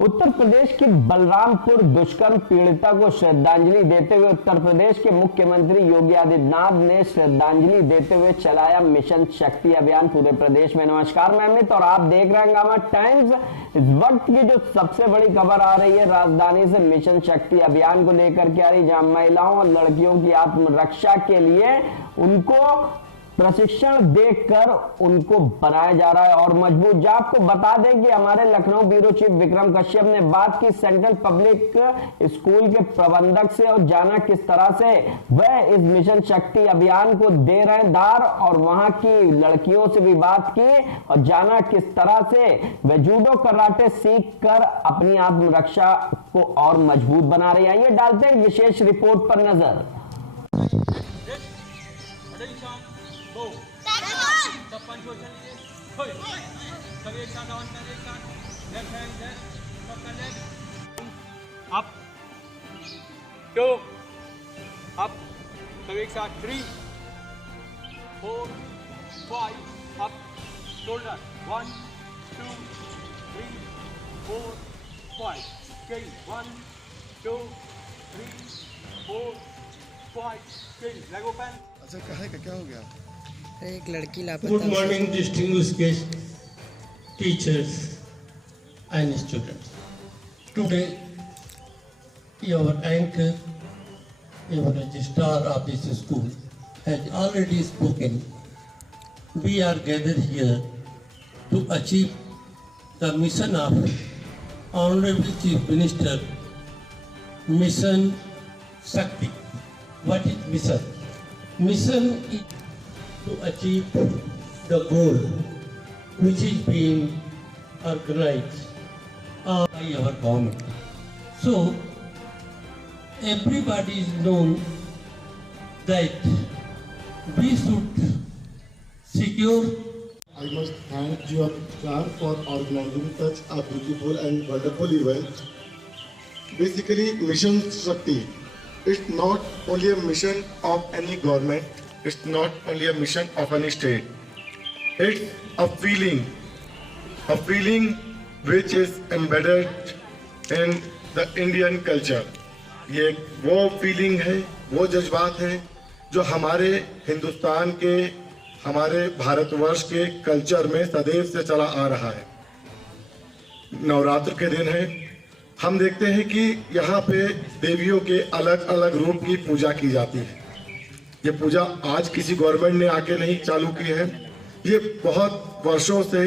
उत्तर प्रदेश की बलरामपुर दुष्कर्म पीड़िता को श्रद्धांजलि देते हुए उत्तर प्रदेश के मुख्यमंत्री योगी आदित्यनाथ ने श्रद्धांजलि देते हुए चलाया मिशन शक्ति अभियान पूरे प्रदेश में। नमस्कार, मैं अमित और आप देख रहे हैं गामा टाइम्स। इस वक्त की जो सबसे बड़ी खबर आ रही है राजधानी से मिशन शक्ति अभियान को लेकर के आ रही, जहां महिलाओं और लड़कियों की आत्मरक्षा के लिए उनको प्रशिक्षण देकर उनको बनाया जा रहा है और मजबूत। जो आपको बता दें कि हमारे लखनऊ ब्यूरो चीफ विक्रम कश्यप ने बात की सेंट्रल पब्लिक स्कूल के प्रबंधक से और जाना किस तरह से वह इस मिशन शक्ति अभियान को दे रहे हैं धार, और वहां की लड़कियों से भी बात की और जाना किस तरह से वह जूडो कराटे सीख कर अपनी आत्मरक्षा को और मजबूत बना रही है। ये डालते हैं विशेष रिपोर्ट पर नजर। अप टू अप, सब एक साथ 3 4 5 up, shoulder 1 2 3 4 5, scale 1 2 3 4 5, scale leg open. अच्छा, कहे का क्या हो गया? एक लड़की लापता। Good morning, distinguished guests, teachers and students. Today, your anchor, your registrar of this school has already spoken. We are gathered here to achieve the mission of Honorable Chief Minister, Mission Shakti. What is mission? Mission is to achieve the goal which is being organized by our government. So everybody is known that we should secure. I must thank you for organizing such a beautiful and wonderful event. Basically, Mission Shakti is not only a mission of any government. It's not only a mission of any state. It's a feeling which is embedded in the Indian culture. ये वो feeling है, वो जज्बात है जो हमारे हिंदुस्तान के, हमारे भारतवर्ष के कल्चर में सदैव से चला आ रहा है। नवरात्र के दिन है, हम देखते हैं कि यहाँ पे देवियों के अलग अलग रूप की पूजा की जाती है। ये पूजा आज किसी गवर्नमेंट ने आके नहीं चालू की है, ये बहुत वर्षों से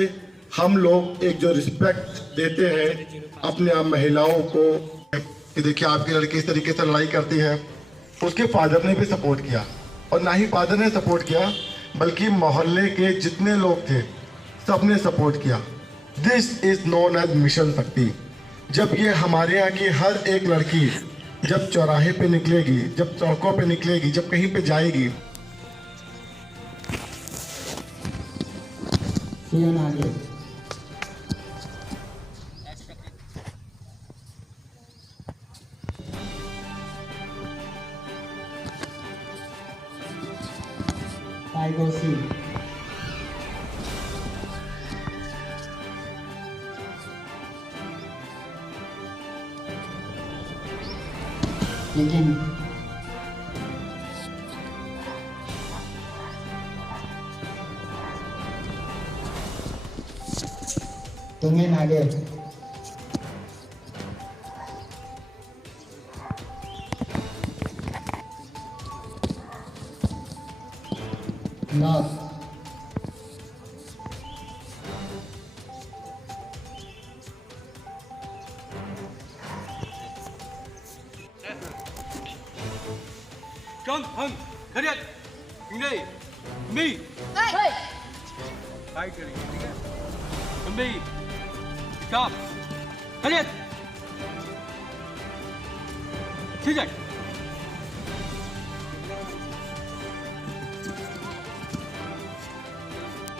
हम लोग एक जो रिस्पेक्ट देते हैं अपने आप महिलाओं को कि देखिए आपकी लड़की इस तरीके से लड़ाई करती है। उसके फादर ने भी सपोर्ट किया, और ना ही फादर ने सपोर्ट किया बल्कि मोहल्ले के जितने लोग थे सबने सपोर्ट किया। This is known as mission Shakti. जब ये हमारे यहाँ की हर एक लड़की जब चौराहे पे निकलेगी, जब सड़कों पे निकलेगी, जब कहीं पे जाएगी, तुम्हें नागे नॉर्थ Jump, hung, खड़े, इंगे, मी, फाइट करेंगे, ठीक है? मी, स्टॉप, खड़े, ठीक है?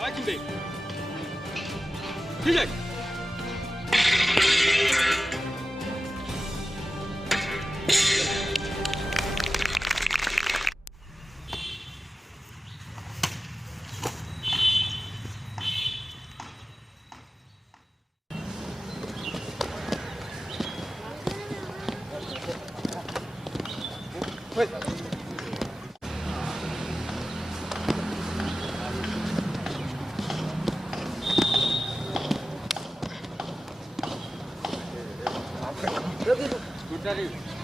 आज में, ठीक है?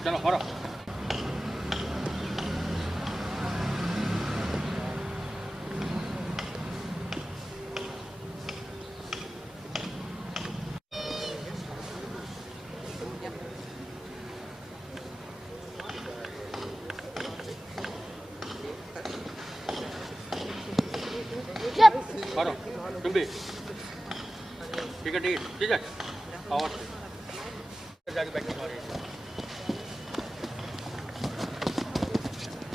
चलो हरो हरो चुंबी ठीक है ठीक है और जाके बैठ हमारे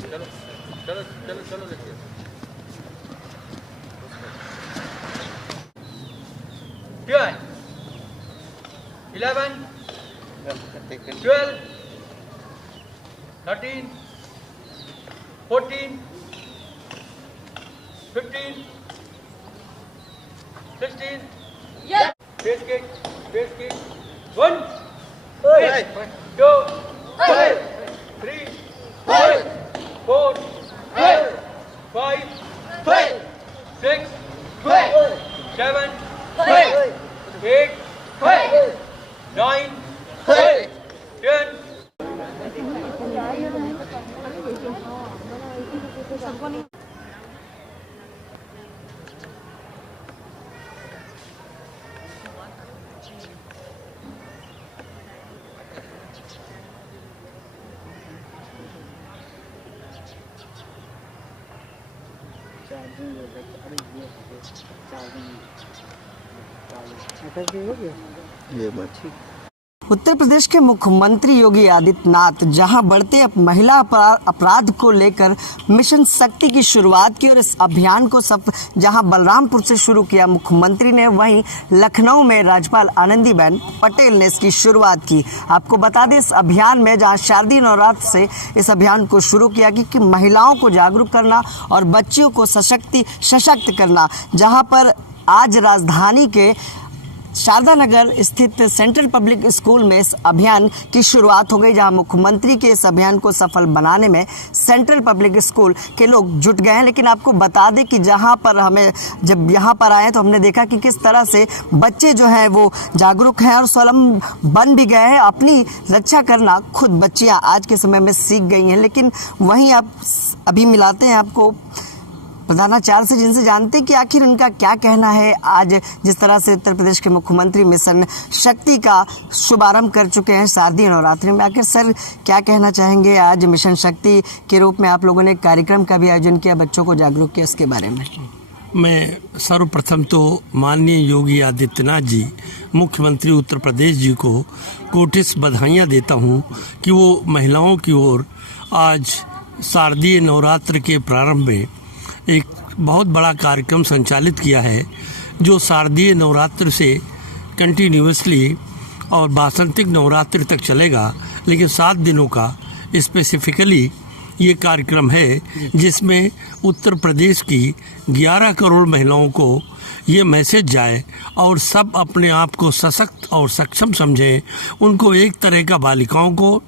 चलो चलो चलो चलो देखिए twelve 11 12 13 14 15 16 Face kick 1 2 3 4 5 6 7 8 9 10 Uttar Pradesh के मुख्यमंत्री योगी आदित्यनाथ जहां बढ़ते महिला अपराध को लेकर मिशन शक्ति की शुरुआत की और इस अभियान को जहां बलरामपुर से शुरू किया मुख्यमंत्री ने, वहीं लखनऊ में राज्यपाल आनंदीबेन पटेल ने इसकी शुरुआत की। आपको बता दें, इस अभियान में जहां शारदीय नवरात्र से इस अभियान को शुरू किया कि महिलाओं को जागरूक करना और बच्चियों को सशक्त करना, जहां पर आज राजधानी के शारदा नगर स्थित सेंट्रल पब्लिक स्कूल में इस अभियान की शुरुआत हो गई, जहां मुख्यमंत्री के इस अभियान को सफल बनाने में सेंट्रल पब्लिक स्कूल के लोग जुट गए हैं। लेकिन आपको बता दें कि जहां पर जब यहाँ पर आए तो हमने देखा कि किस तरह से बच्चे जो हैं वो जागरूक हैं और स्वावलंबी बन भी गए हैं। अपनी रक्षा करना खुद बच्चियाँ आज के समय में सीख गई हैं। लेकिन वहीं आप अभी मिलाते हैं आपको प्रधानाचार्य से, जिनसे जानते हैं कि आखिर उनका क्या कहना है। आज जिस तरह से उत्तर प्रदेश के मुख्यमंत्री मिशन शक्ति का शुभारंभ कर चुके हैं शारदीय नवरात्रि में, आखिर सर क्या कहना चाहेंगे? आज मिशन शक्ति के रूप में आप लोगों ने कार्यक्रम का भी आयोजन किया, बच्चों को जागरूक किया, उसके बारे में। मैं सर्वप्रथम तो माननीय योगी आदित्यनाथ जी, मुख्यमंत्री उत्तर प्रदेश जी को कोटिस बधाइयाँ देता हूँ कि वो महिलाओं की ओर आज शारदीय नवरात्र के प्रारंभ में एक बहुत बड़ा कार्यक्रम संचालित किया है, जो शारदीय नवरात्र से कंटिन्यूअसली और वासंतिक नवरात्रि तक चलेगा। लेकिन 7 दिनों का स्पेसिफिकली ये कार्यक्रम है, जिसमें उत्तर प्रदेश की 11 करोड़ महिलाओं को ये मैसेज जाए और सब अपने आप को सशक्त और सक्षम समझें। उनको एक तरह का बालिकाओं को,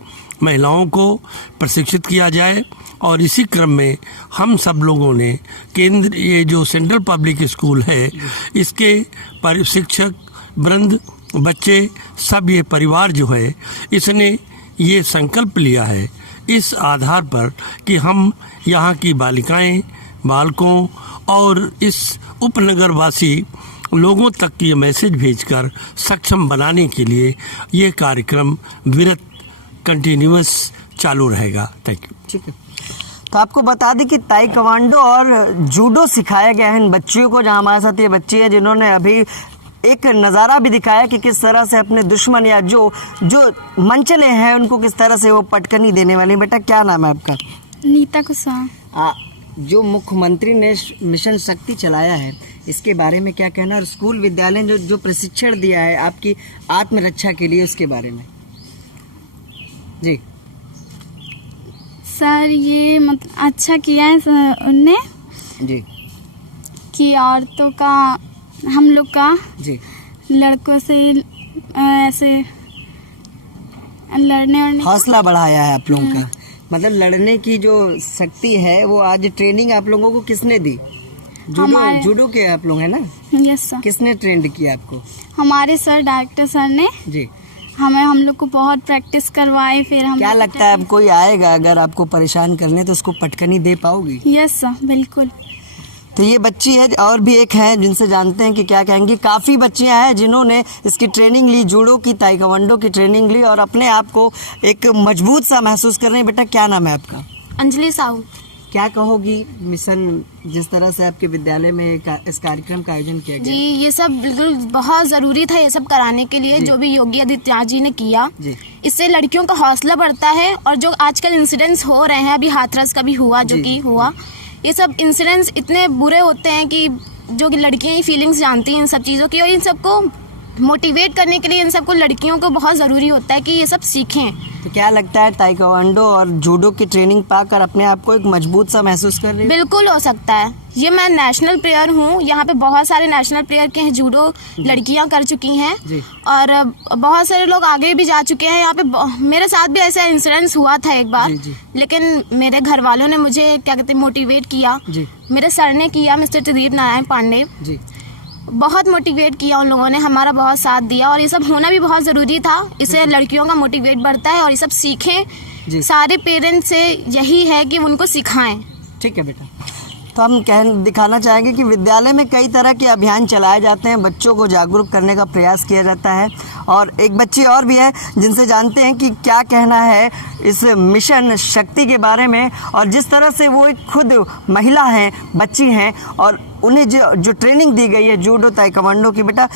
महिलाओं को प्रशिक्षित किया जाए। और इसी क्रम में हम सब लोगों ने केंद्र, ये जो सेंट्रल पब्लिक स्कूल है, इसके शिक्षक वृंद, बच्चे, सब ये परिवार जो है, इसने ये संकल्प लिया है इस आधार पर कि हम यहाँ की बालिकाएं, बालकों और इस उपनगरवासी लोगों तक ये मैसेज भेजकर सक्षम बनाने के लिए ये कार्यक्रम विरत कंटिन्यूअस चालू रहेगा। Thank you. ठीक है, तो आपको बता दें कि ताइक्वांडो और जूडो सिखाया गया है इन बच्चियों को। जहां हमारे साथ ये बच्ची है जिन्होंने अभी एक नज़ारा भी दिखाया कि किस तरह से अपने दुश्मन या जो मंचले हैं उनको किस तरह से वो पटकनी देने वाली। बेटा क्या नाम है आपका? नीता कुशवाहा। जो मुख्यमंत्री ने मिशन शक्ति चलाया है, इसके बारे में क्या कहना, और स्कूल विद्यालय ने जो प्रशिक्षण दिया है आपकी आत्मरक्षा के लिए, उसके बारे में जी। सर ये अच्छा किया है उनने जी कि औरतों का, हम लोग का जी, लड़कों से ऐसे लड़ने और हौसला बढ़ाया है आप लोगों का मतलब लड़ने की जो शक्ति है वो आज ट्रेनिंग आप लोगों को किसने दी? हमारे- जूडो के आप लोग हैं ना? यस सर, किसने ट्रेंड किया आपको? हमारे सर डायरेक्टर सर ने जी। हम लोग को बहुत प्रैक्टिस करवाए। फिर हम क्या लगता है अब कोई आएगा अगर आपको परेशान करने तो उसको पटकनी दे पाओगी? यस सर, बिल्कुल। तो ये बच्ची है और भी एक है जिनसे जानते हैं कि क्या कहेंगी। काफ़ी बच्चियां हैं जिन्होंने इसकी ट्रेनिंग ली, जूडो की, ताइक्वांडो की ट्रेनिंग ली और अपने आप को एक मजबूत सा महसूस कर रही हैं। बेटा क्या नाम है आपका? अंजलि साहू। क्या कहोगी मिशन जिस तरह से आपके विद्यालय में इस कार्यक्रम का आयोजन किया जी, गया? ये सब बिल्कुल बहुत ज़रूरी था ये सब कराने के लिए, जी। जो भी योगी आदित्यनाथ जी ने किया। जी। इससे लड़कियों का हौसला बढ़ता है और जो आजकल इंसिडेंट्स हो रहे हैं, अभी हाथरस का भी हुआ जो जी, कि जी। हुआ, ये सब इंसिडेंट्स इतने बुरे होते हैं कि जो कि लड़कियां ही फीलिंग्स जानती हैं इन सब चीज़ों की, और इन सबको मोटिवेट करने के लिए इन सबको लड़कियों को बहुत ज़रूरी होता है कि ये सब सीखें। तो क्या लगता है ताइक्वांडो और जूडो की ट्रेनिंग पाकर अपने आप को एक मजबूत सा महसूस कर रही है? बिल्कुल हो सकता है। ये मैं नेशनल प्लेयर हूँ, यहाँ पे बहुत सारे नेशनल प्लेयर के हैं, जूडो लड़कियाँ कर चुकी हैं जी। और बहुत सारे लोग आगे भी जा चुके हैं। यहाँ पे मेरे साथ भी ऐसा इंसिडेंस हुआ था एक बार, जी, जी। लेकिन मेरे घर वालों ने मुझे क्या कहते हैं मोटिवेट किया। जी। मेरे सर ने किया, मिस्टर त्रिदीप नारायण पांडे, जी। बहुत मोटिवेट किया उन लोगों ने, हमारा बहुत साथ दिया और ये सब होना भी बहुत ज़रूरी था। इससे लड़कियों का मोटिवेट बढ़ता है और ये सब सीखें। जी। सारे पेरेंट्स से यही है कि उनको सिखाएं। ठीक है बेटा। तो हम दिखाना चाहेंगे कि विद्यालय में कई तरह के अभियान चलाए जाते हैं, बच्चों को जागरूक करने का प्रयास किया जाता है। और एक बच्ची और भी है जिनसे जानते हैं कि क्या कहना है इस मिशन शक्ति के बारे में, और जिस तरह से वो एक खुद महिला हैं, बच्ची हैं, और उन्हें जो ट्रेनिंग दी गई है जूडो ताइक्वांडो की। बेटा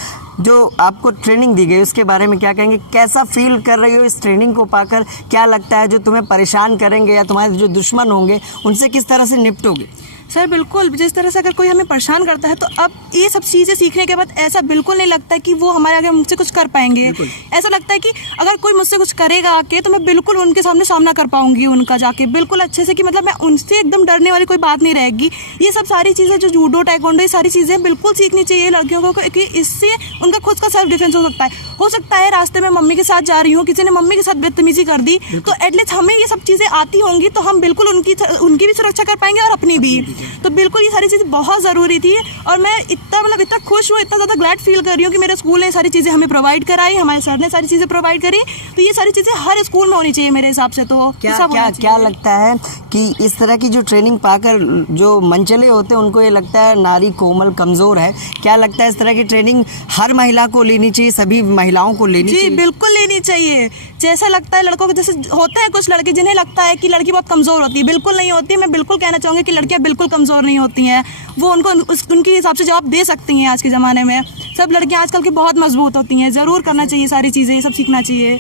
जो आपको ट्रेनिंग दी गई उसके बारे में क्या कहेंगे? कैसा फील कर रही हो इस ट्रेनिंग को पाकर? क्या लगता है जो तुम्हें परेशान करेंगे या तुम्हारे जो दुश्मन होंगे उनसे किस तरह से निपटोगे? सर बिल्कुल, जिस तरह से अगर कोई हमें परेशान करता है तो अब ये सब चीज़ें सीखने के बाद ऐसा बिल्कुल नहीं लगता कि वो हमारे आगे मुझसे कुछ कर पाएंगे। ऐसा लगता है कि अगर कोई मुझसे कुछ करेगा आके तो मैं बिल्कुल उनके सामने सामना कर पाऊंगी उनका जाके बिल्कुल अच्छे से, कि मतलब मैं उनसे एकदम डरने वाली कोई बात नहीं रहेगी। ये सब सारी चीज़ें जो जूडो ताइक्वांडो, ये सारी चीज़ें बिल्कुल सीखनी चाहिए लड़कियों को, कि इससे उनका खुद का सेल्फ डिफेंस हो सकता है। हो सकता है रास्ते में मम्मी के साथ जा रही हूँ, किसी ने मम्मी के साथ बदतमीजी कर दी, तो एटलीस्ट हमें ये सब चीज़ें आती होंगी तो हम बिल्कुल उनकी भी सुरक्षा कर पाएंगे और अपनी भी। तो बिल्कुल ये सारी चीज़ें बहुत ज़रूरी थी और मैं इतना खुश हूँ, इतना ज़्यादा ग्लैड फील कर रही हूँ कि मेरे स्कूल ने सारी चीज़ें हमें प्रोवाइड कराई, हमारे सर ने सारी चीज़ें प्रोवाइड करी। तो ये सारी चीज़ें हर स्कूल में होनी चाहिए मेरे हिसाब से। तो क्या लगता है कि इस तरह की जो ट्रेनिंग पाकर जो मंचले होते हैं उनको ये लगता है नारी कोमल कमज़ोर है, क्या लगता है इस तरह की ट्रेनिंग हर महिला को लेनी चाहिए, सभी महिलाओं को लेनी चाहिए? जी बिल्कुल लेनी चाहिए। जैसा लगता है लड़कों को, जैसे होते हैं कुछ लड़के जिन्हें लगता है कि लड़की बहुत कमज़ोर होती है, बिल्कुल नहीं होती है। मैं बिल्कुल कहना चाहूँगी कि लड़कियाँ बिल्कुल कमज़ोर नहीं होती हैं, वो उनको उनके हिसाब से जवाब दे सकती हैं। आज के ज़माने में सब लड़कियाँ आजकल की बहुत मजबूत होती हैं। ज़रूर करना चाहिए सारी चीज़ें, ये सब सीखना चाहिए।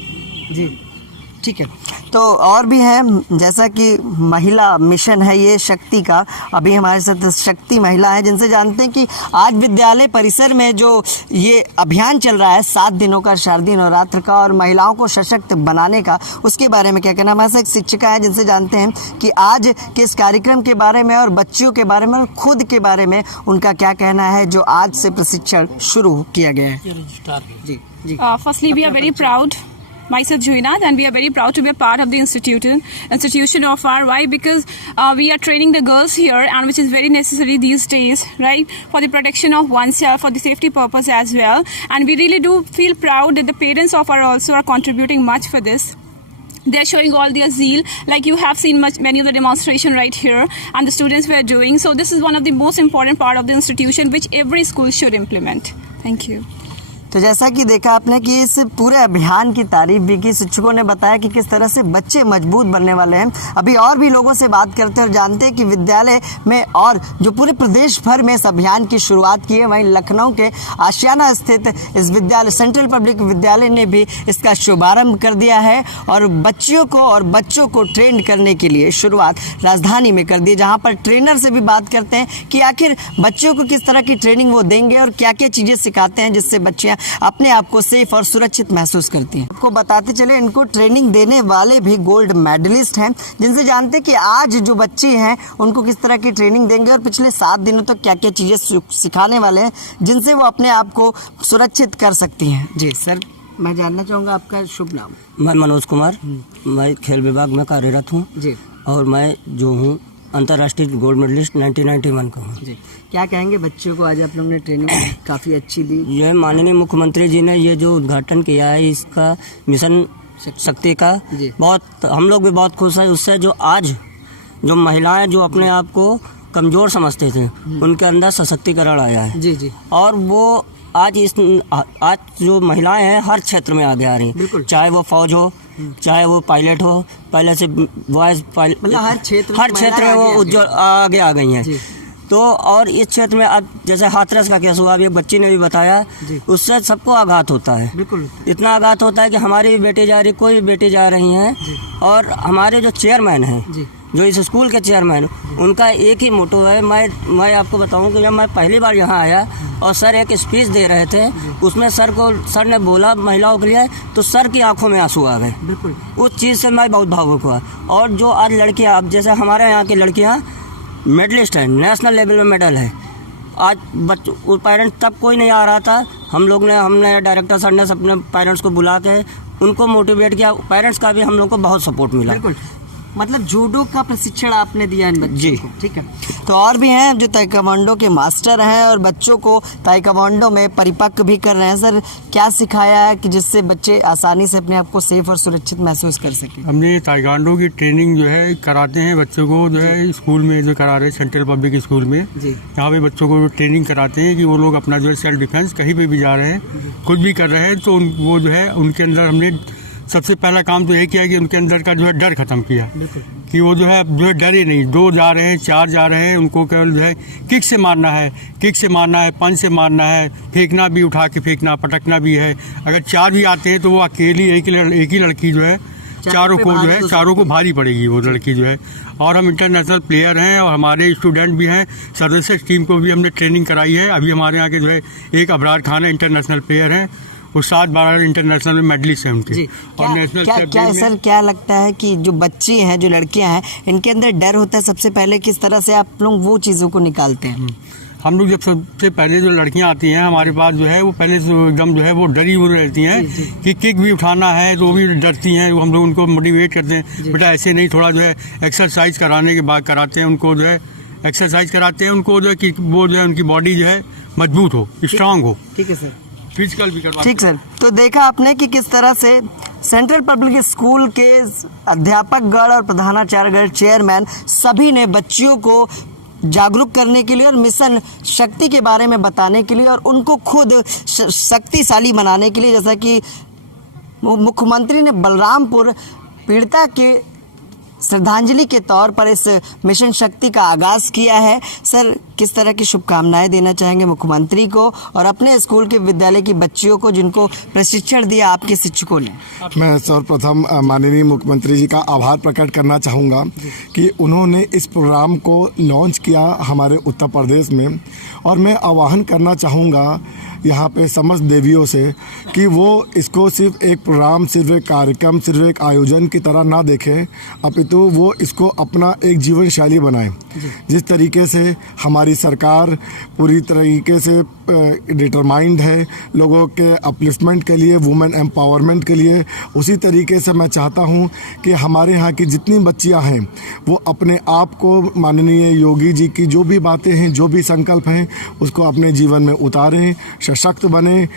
जी ठीक है। तो और भी है, जैसा कि महिला मिशन है ये शक्ति का, अभी हमारे साथ शक्ति महिला है जिनसे जानते हैं कि आज विद्यालय परिसर में जो ये अभियान चल रहा है 7 दिनों का, शारदीय नवरात्र का, और महिलाओं को सशक्त बनाने का, उसके बारे में क्या कहना? हमारे साथ एक शिक्षिका है जिनसे जानते हैं कि आज के इस कार्यक्रम के बारे में और बच्चियों के बारे में और खुद के बारे में उनका क्या कहना है जो आज से प्रशिक्षण शुरू किया गया है। जी जी। Firstly, we are very proud. Myself, Juinat, and we are very proud to be a part of the institution of our. Why? Because we are training the girls here, and which is very necessary these days, right? For the protection of oneself, for the safety purpose as well. And we really do feel proud that the parents of our also are contributing much for this. They're showing all their zeal, like you have seen many of the demonstration right here, and the students were doing. So this is one of the most important part of the institution, which every school should implement. Thank you. तो जैसा कि देखा आपने कि इस पूरे अभियान की तारीफ भी की, शिक्षकों ने बताया कि किस तरह से बच्चे मजबूत बनने वाले हैं। अभी और भी लोगों से बात करते हैं और जानते हैं कि विद्यालय में और जो पूरे प्रदेश भर में इस अभियान की शुरुआत की है, वहीं लखनऊ के आशियाना स्थित इस विद्यालय सेंट्रल पब्लिक विद्यालय ने भी इसका शुभारंभ कर दिया है और बच्चियों को और बच्चों को ट्रेंड करने के लिए शुरुआत राजधानी में कर दी, जहाँ पर ट्रेनर से भी बात करते हैं कि आखिर बच्चों को किस तरह की ट्रेनिंग वो देंगे और क्या क्या चीज़ें सिखाते हैं जिससे बच्चियाँ अपने आप को सेफ और सुरक्षित महसूस करती हैं। आपको बताते चले, इनको ट्रेनिंग देने वाले भी गोल्ड मेडलिस्ट हैं जिनसे जानते हैं कि आज जो बच्चे हैं उनको किस तरह की ट्रेनिंग देंगे और पिछले 7 दिनों तक क्या क्या चीज़ें सिखाने वाले हैं जिनसे वो अपने आप को सुरक्षित कर सकती हैं। जी सर। मैं जानना चाहूँगा आपका शुभ नाम। मैं मनोज कुमार, मैं खेल विभाग में कार्यरत हूँ जी। और मैं जो हूँ अंतर्राष्ट्रीय गोल्ड मेडलिस्ट 1991 का हूँ जी। क्या कहेंगे बच्चों को, आज आप लोगों ने ट्रेनिंग काफ़ी अच्छी दी। ये माननीय मुख्यमंत्री जी ने ये जो उद्घाटन किया है इसका मिशन शक्ति का, जी। बहुत हम लोग भी बहुत खुश हैं उससे। जो आज जो महिलाएं जो अपने आप को कमज़ोर समझते थे उनके अंदर सशक्तिकरण आया है। जी जी। और वो आज जो महिलाएं हैं हर क्षेत्र में आगे आ रही हैं, चाहे वो फौज हो, चाहे वो पायलट हो, पहले से वॉइस पायलट, मतलब हर क्षेत्र में वो उज्जवल आगे आ गई हैं। तो और इस क्षेत्र में अब जैसे हाथरस का केस हुआ, अभी एक बच्ची ने भी बताया, उससे सबको आघात होता है। बिल्कुल इतना आघात होता है कि हमारी भी बेटी जा रही, कोई भी बेटी जा रही हैं। और हमारे जो चेयरमैन हैं, जो इस स्कूल के चेयरमैन, उनका एक ही मोटो है। मैं आपको बताऊं कि जब मैं पहली बार यहाँ आया और सर एक स्पीच दे रहे थे, उसमें सर ने बोला महिलाओं के लिए, तो सर की आंखों में आंसू आ गए। बिल्कुल उस चीज़ से मैं बहुत भावुक हुआ। और जो आज लड़कियाँ, अब जैसे हमारे यहाँ की लड़कियाँ मेडलिस्ट हैं, नेशनल लेवल में मेडल है। आज बच्चों पेरेंट्स तब कोई नहीं आ रहा था, हमने डायरेक्टर सर ने अपने पेरेंट्स को बुला के उनको मोटिवेट किया। पेरेंट्स का भी हम लोग को बहुत सपोर्ट मिला। बिल्कुल, मतलब जूडो का प्रशिक्षण आपने दिया इन बच्चों जी को, ठीक है। तो और भी हैं जो ताइक्वांडो के मास्टर हैं और बच्चों को ताइक्वांडो में परिपक्व भी कर रहे हैं। सर, क्या सिखाया है कि जिससे बच्चे आसानी से अपने आप को सेफ और सुरक्षित महसूस कर सकें? हमने ताइक्वांडो की ट्रेनिंग जो है कराते हैं बच्चों को, जो है स्कूल में जो करा रहे हैं सेंट्रल पब्लिक स्कूल में, यहाँ पे बच्चों को ट्रेनिंग कराते हैं कि वो लोग अपना जो है सेल्फ डिफेंस कहीं पे भी जा रहे हैं, कुछ भी कर रहे हैं, तो वो जो है उनके अंदर हमने सबसे पहला काम तो यही किया कि उनके अंदर का जो है डर खत्म किया, कि वो जो है डरे नहीं। 2 जा रहे हैं, 4 जा रहे हैं, उनको केवल जो है किक से मारना है, पंच से मारना है, फेंकना भी, उठा के फेंकना, पटकना भी है। अगर 4 भी आते हैं तो वो अकेली एक ही लड़की जो है चारों को भारी पड़ेगी वो लड़की जो है। और हम इंटरनेशनल प्लेयर हैं और हमारे स्टूडेंट भी हैं, सदस्य टीम को भी हमने ट्रेनिंग कराई है। अभी हमारे यहाँ के जो है एक अबरार खान है, इंटरनेशनल प्लेयर हैं, वो 7 बार इंटरनेशनल में मेडलिस्ट हैं उनके। और नेशनल क्या सर, क्या लगता है कि जो बच्चे हैं, जो लड़कियां हैं, इनके अंदर डर होता है, सबसे पहले किस तरह से आप लोग वो चीज़ों को निकालते हैं? हम लोग जब सबसे पहले जो लड़कियां आती हैं हमारे पास जो है वो पहले से एकदम जो है वो डरी हुई रहती हैं कि किक भी उठाना है तो वो भी डरती हैं। हम लोग उनको मोटिवेट करते हैं, बेटा ऐसे नहीं, थोड़ा जो है एक्सरसाइज कराने के बाद कराते हैं उनको, जो है एक्सरसाइज कराते हैं उनको, जो है कि वो जो है उनकी बॉडी जो है मजबूत हो, स्ट्रांग हो। ठीक है सर, फिजिकल भी करवा। ठीक सर। तो देखा आपने कि किस तरह से सेंट्रल पब्लिक स्कूल के अध्यापकगण और प्रधानाचार्यगण, चेयरमैन, सभी ने बच्चियों को जागरूक करने के लिए और मिशन शक्ति के बारे में बताने के लिए और उनको खुद शक्तिशाली बनाने के लिए, जैसा कि मुख्यमंत्री ने बलरामपुर पीड़िता के श्रद्धांजलि के तौर पर इस मिशन शक्ति का आगाज़ किया है। सर, किस तरह की शुभकामनाएं देना चाहेंगे मुख्यमंत्री को और अपने स्कूल के विद्यालय की बच्चियों को जिनको प्रशिक्षण दिया आपके शिक्षकों ने? मैं सर्वप्रथम माननीय मुख्यमंत्री जी का आभार प्रकट करना चाहूँगा कि उन्होंने इस प्रोग्राम को लॉन्च किया हमारे उत्तर प्रदेश में। और मैं आह्वान करना चाहूँगा यहाँ पे समस्त देवियों से कि वो इसको सिर्फ एक प्रोग्राम, सिर्फ एक कार्यक्रम, सिर्फ एक आयोजन की तरह ना देखें, अपितु वो इसको अपना एक जीवन शैली बनाएं। जिस तरीके से हमारी सरकार पूरी तरीके से डिटरमाइंड है लोगों के अपलिफ्टमेंट के लिए, वुमेन एम्पावरमेंट के लिए, उसी तरीके से मैं चाहता हूँ कि हमारे यहाँ की जितनी बच्चियाँ हैं वो अपने आप को माननीय योगी जी की जो भी बातें हैं, जो भी संकल्प हैं, उसको अपने जीवन में उतारें, सशक्त बने,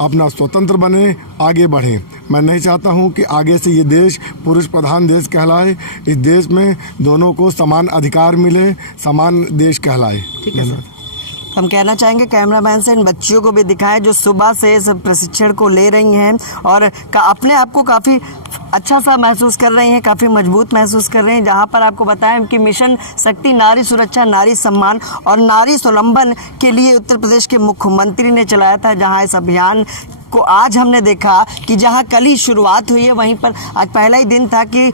अपना स्वतंत्र बने, आगे बढ़ें। मैं नहीं चाहता हूं कि आगे से ये देश पुरुष प्रधान देश कहलाए। इस देश में दोनों को समान अधिकार मिले, समान देश कहलाए। ठीक है सर। हम कहना चाहेंगे कैमरामैन से इन बच्चियों को भी दिखाएं जो सुबह से इस प्रशिक्षण को ले रही हैं और अपने आप को काफ़ी अच्छा सा महसूस कर रही हैं, काफ़ी मजबूत महसूस कर रही हैं। जहां पर आपको बताएं कि मिशन शक्ति नारी सुरक्षा, नारी सम्मान और नारी स्वावलंबन के लिए उत्तर प्रदेश के मुख्यमंत्री ने चलाया था। जहां इस अभियान को आज हमने देखा कि जहां कल ही शुरुआत हुई है, वहीं पर आज पहला ही दिन था कि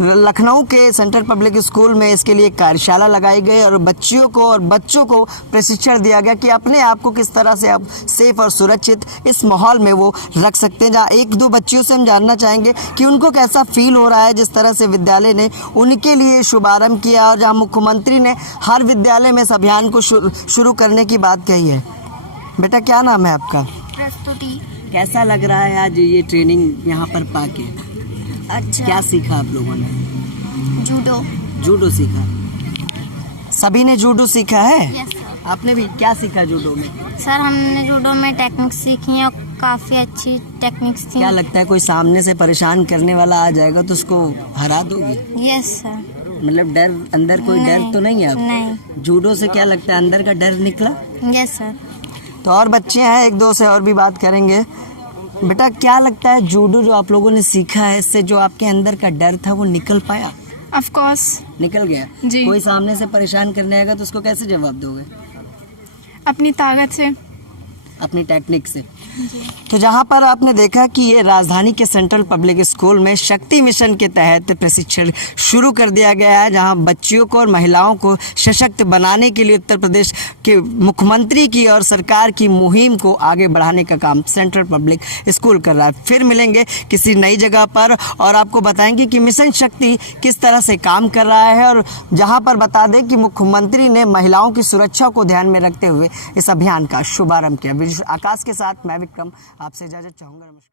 लखनऊ के सेंट्रल पब्लिक स्कूल में इसके लिए कार्यशाला लगाई गई और बच्चियों को और बच्चों को प्रशिक्षण दिया गया कि अपने आप को किस तरह से आप सेफ और सुरक्षित इस माहौल में वो रख सकते हैं। जहाँ 1-2 बच्चियों से हम जानना चाहेंगे कि उनको कैसा फील हो रहा है जिस तरह से विद्यालय ने उनके लिए शुभारंभ किया और जहाँ मुख्यमंत्री ने हर विद्यालय में इस अभियान को शुरू करने की बात कही है। बेटा, क्या नाम है आपका? प्रस्तुति। कैसा लग रहा है आज ये ट्रेनिंग यहाँ पर पाके? अच्छा। क्या सीखा आप लोगों ने? जूडो। जूडो सीखा। सभी ने जूडो सीखा है? Yes sir. आपने भी क्या सीखा जूडो में? सर हमने जूडो में टेक्निक्स सीखी हैं और काफ़ी अच्छी टेक्निक्स थी। क्या लगता है कोई सामने से परेशान करने वाला आ जाएगा तो उसको हरा दोगे? Yes sir. मतलब डर, अंदर कोई डर तो नहीं है आपको? नहीं। जूडो से क्या लगता है अंदर का डर निकला? Yes sir. तो और बच्चे हैं, एक दो से और भी बात करेंगे। बेटा क्या लगता है जूडो जो आप लोगों ने सीखा है इससे जो आपके अंदर का डर था वो निकल पाया? Of course. निकल गया जी। कोई सामने से परेशान करने आएगा तो उसको कैसे जवाब दोगे? अपनी ताकत से, अपनी टेक्निक से। तो जहां पर आपने देखा कि ये राजधानी के सेंट्रल पब्लिक स्कूल में शक्ति मिशन के तहत प्रशिक्षण शुरू कर दिया गया है, जहां बच्चियों को और महिलाओं को सशक्त बनाने के लिए उत्तर प्रदेश के मुख्यमंत्री की और सरकार की मुहिम को आगे बढ़ाने का काम सेंट्रल पब्लिक स्कूल कर रहा है। फिर मिलेंगे किसी नई जगह पर और आपको बताएंगे कि मिशन शक्ति किस तरह से काम कर रहा है। और जहां पर बता दें कि मुख्यमंत्री ने महिलाओं की सुरक्षा को ध्यान में रखते हुए इस अभियान का शुभारंभ किया। आकाश के साथ मैं विक्रम आपसे इजाजत चाहूँगा। नमस्कार।